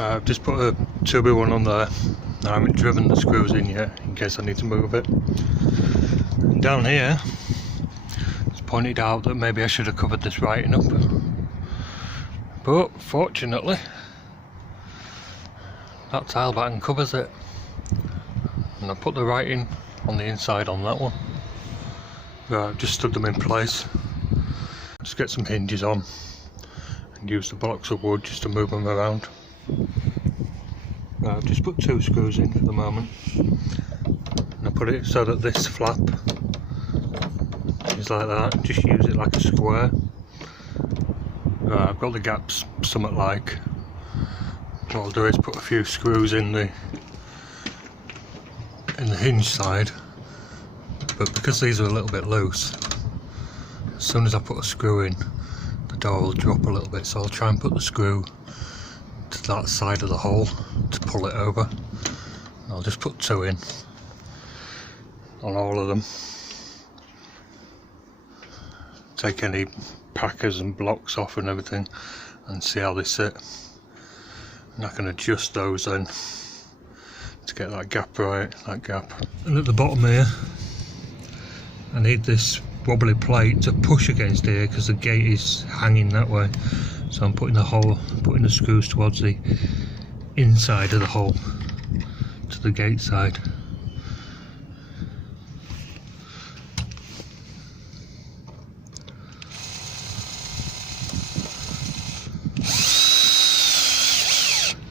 I've just put a 2x1 on there. I haven't driven the screws in yet in case I need to move it. And down here it's pointed out that maybe I should have covered this writing up, but fortunately that tile batten covers it, and I put the writing on the inside on that one. I've just stood them in place. Just get some hinges on and use the blocks of wood just to move them around. I've just put 2 screws in for the moment, and I put it so that this flap is like that. Just use it like a square. I've got the gaps somewhat like. What I'll do is put a few screws in the hinge side, but because these are a little bit loose, as soon as I put a screw in, the door will drop a little bit, so I'll try and put the screw to that side of the hole to pull it over. I'll just put 2 in on all of them. Take any packers and blocks off and everything and see how they sit, and I can adjust those then to get that gap right, that gap. And at the bottom here I need this wobbly plate to push against here because the gate is hanging that way. So I'm putting the screws towards the inside of the hole, to the gate side.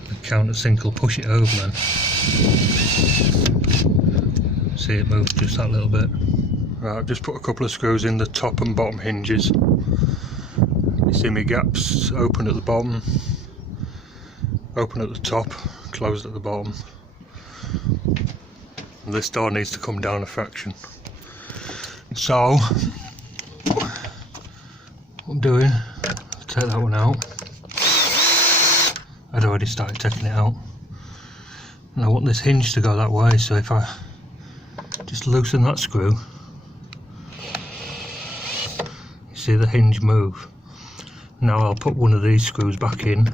The countersink will push it over then. See, it moves just that little bit. Right, I've just put a couple of screws in the top and bottom hinges. You see my gaps open at the bottom, open at the top, closed at the bottom. And this door needs to come down a fraction. So what I'm doing, I'll take that one out. I'd already started taking it out. And I want this hinge to go that way, so if I just loosen that screw, you see the hinge move. Now I'll put one of these screws back in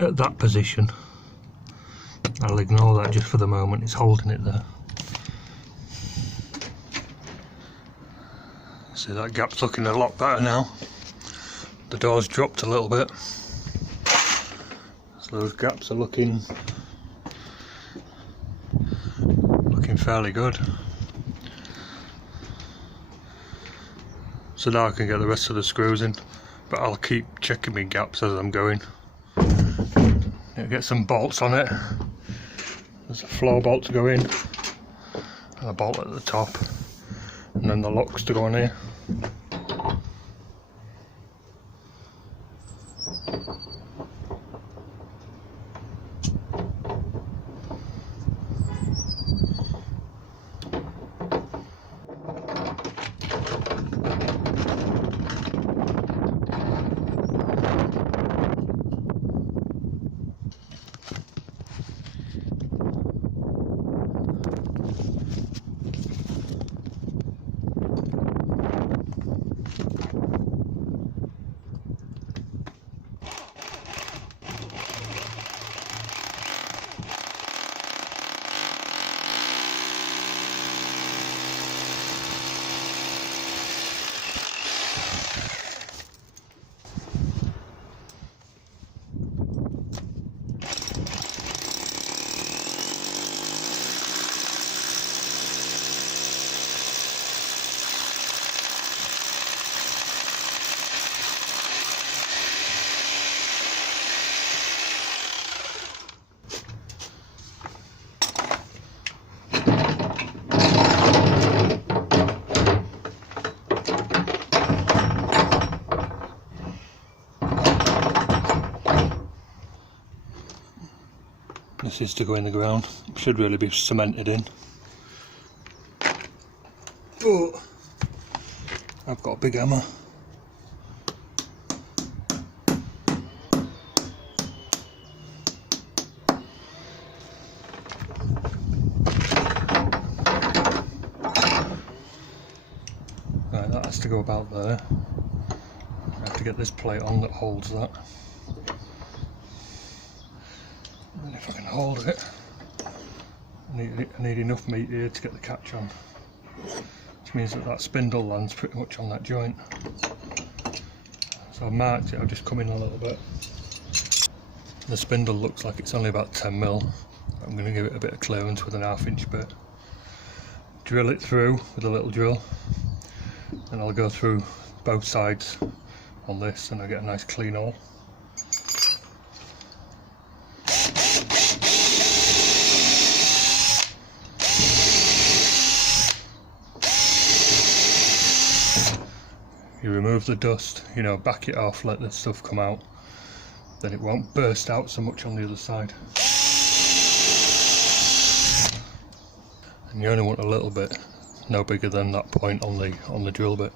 at that position. I'll ignore that just for the moment, it's holding it there. See, that gap's looking a lot better now. The door's dropped a little bit, so those gaps are looking fairly good. So now I can get the rest of the screws in, but I'll keep checking my gaps as I'm going. Get some bolts on it. There's a floor bolt to go in, and a bolt at the top, and then the locks to go on here. This is to go in the ground. It should really be cemented in. But I've got a big hammer. Right, that has to go about there. I have to get this plate on that holds that. if I can hold it. I need enough meat here to get the catch on, which means that spindle lands pretty much on that joint. So I've marked it, I've just come in a little bit. The spindle looks like it's only about 10mm. I'm going to give it a bit of clearance with an 1/2 inch bit. Drill it through with a little drill, and I'll go through both sides on this and I'll get a nice clean hole. You remove the dust, you know, back it off, let the stuff come out, then it won't burst out so much on the other side. And you only want a little bit, no bigger than that point on the drill bit,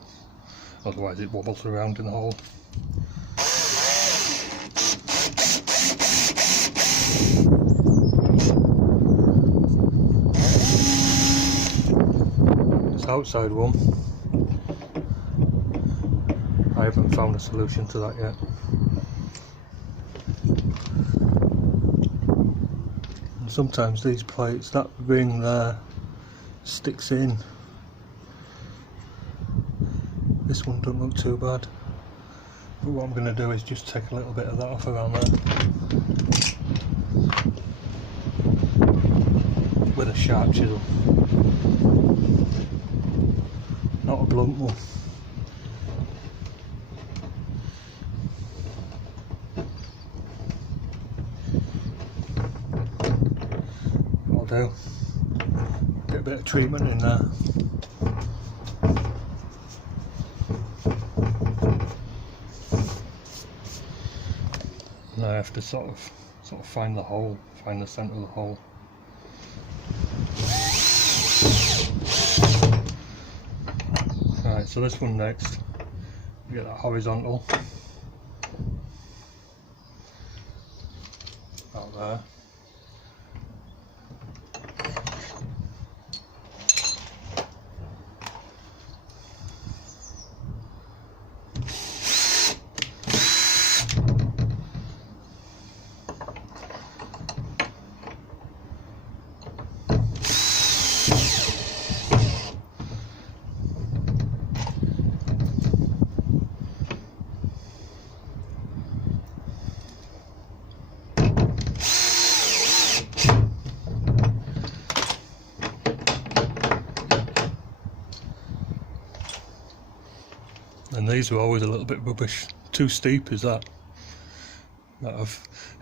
otherwise it wobbles around in the hole. This outside one, I haven't found a solution to that yet. And sometimes these plates, that ring there sticks in. This one doesn't look too bad, but what I'm going to do is just take a little bit of that off around there with a sharp chisel, not a blunt one. Do get a bit of treatment in there. Now I have to sort of find the hole, find the centre of the hole. Alright, so this one next, you get that horizontal out there. And these were always a little bit rubbish, too steep is that.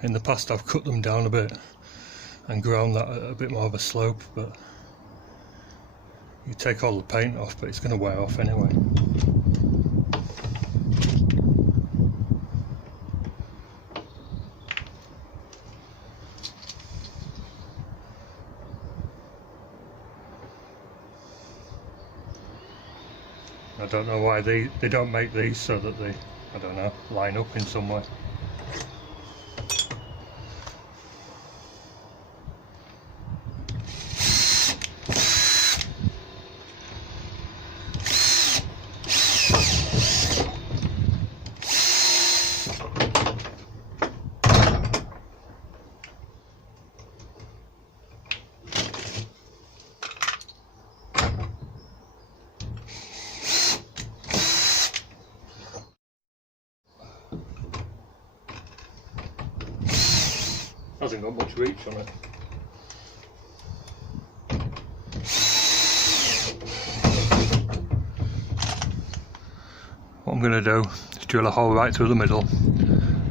In the past I've cut them down a bit and ground that at a bit more of a slope, but you take all the paint off, but it's going to wear off anyway. I don't know why they don't make these so that they, I don't know, line up in some way. Hasn't got much reach on it. What I'm going to do is drill a hole right through the middle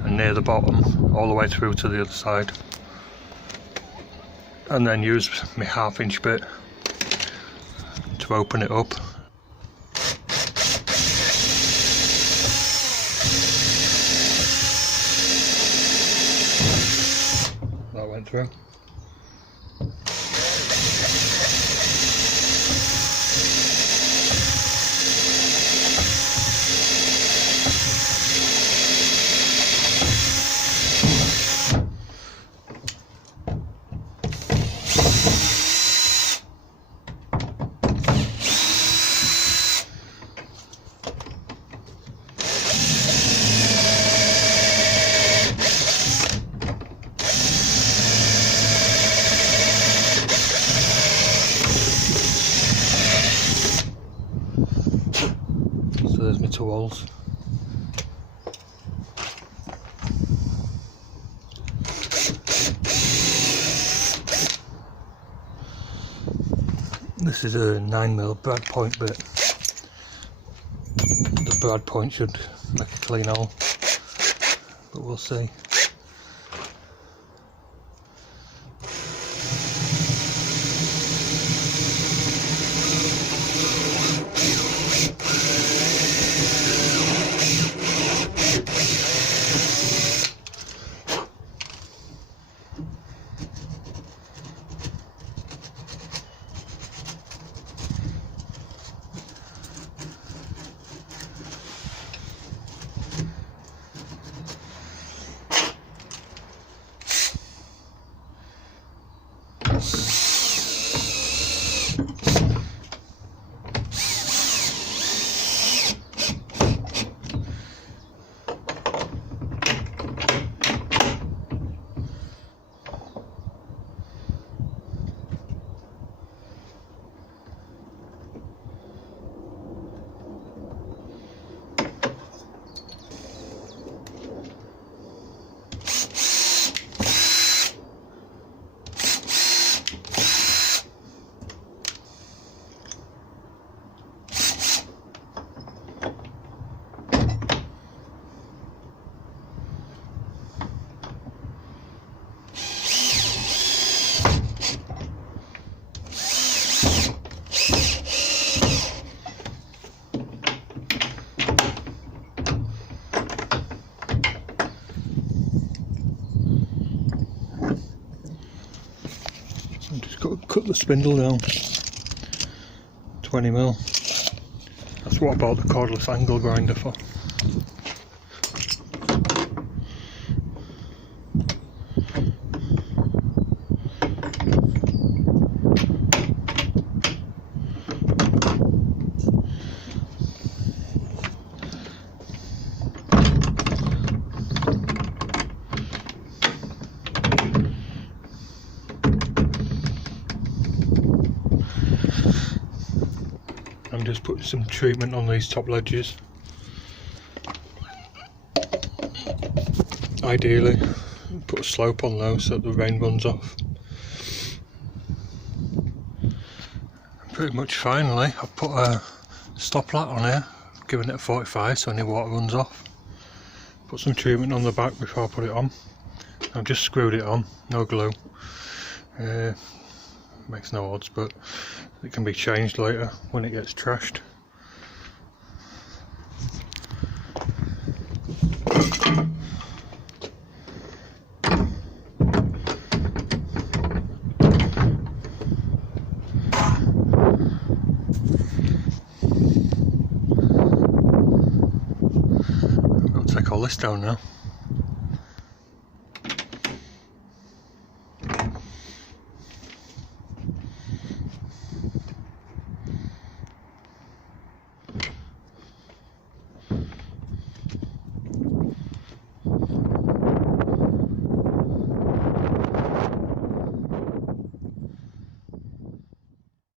and near the bottom all the way through to the other side, and then use my 1/2 inch bit to open it up. That went through. centre walls. This is a 9mm brad point bit. The brad point should make a clean hole, but we'll see. I'm just got to cut the spindle down, 20mm. That's what I bought the cordless angle grinder for. I'm just putting some treatment on these top ledges. Ideally, put a slope on those so that the rain runs off. And pretty much finally, I've put a stop lat on here, giving it a 45 so any water runs off. Put some treatment on the back before I put it on. I've just screwed it on, no glue. Makes no odds, but it can be changed later when it gets trashed. I'll take all this down now.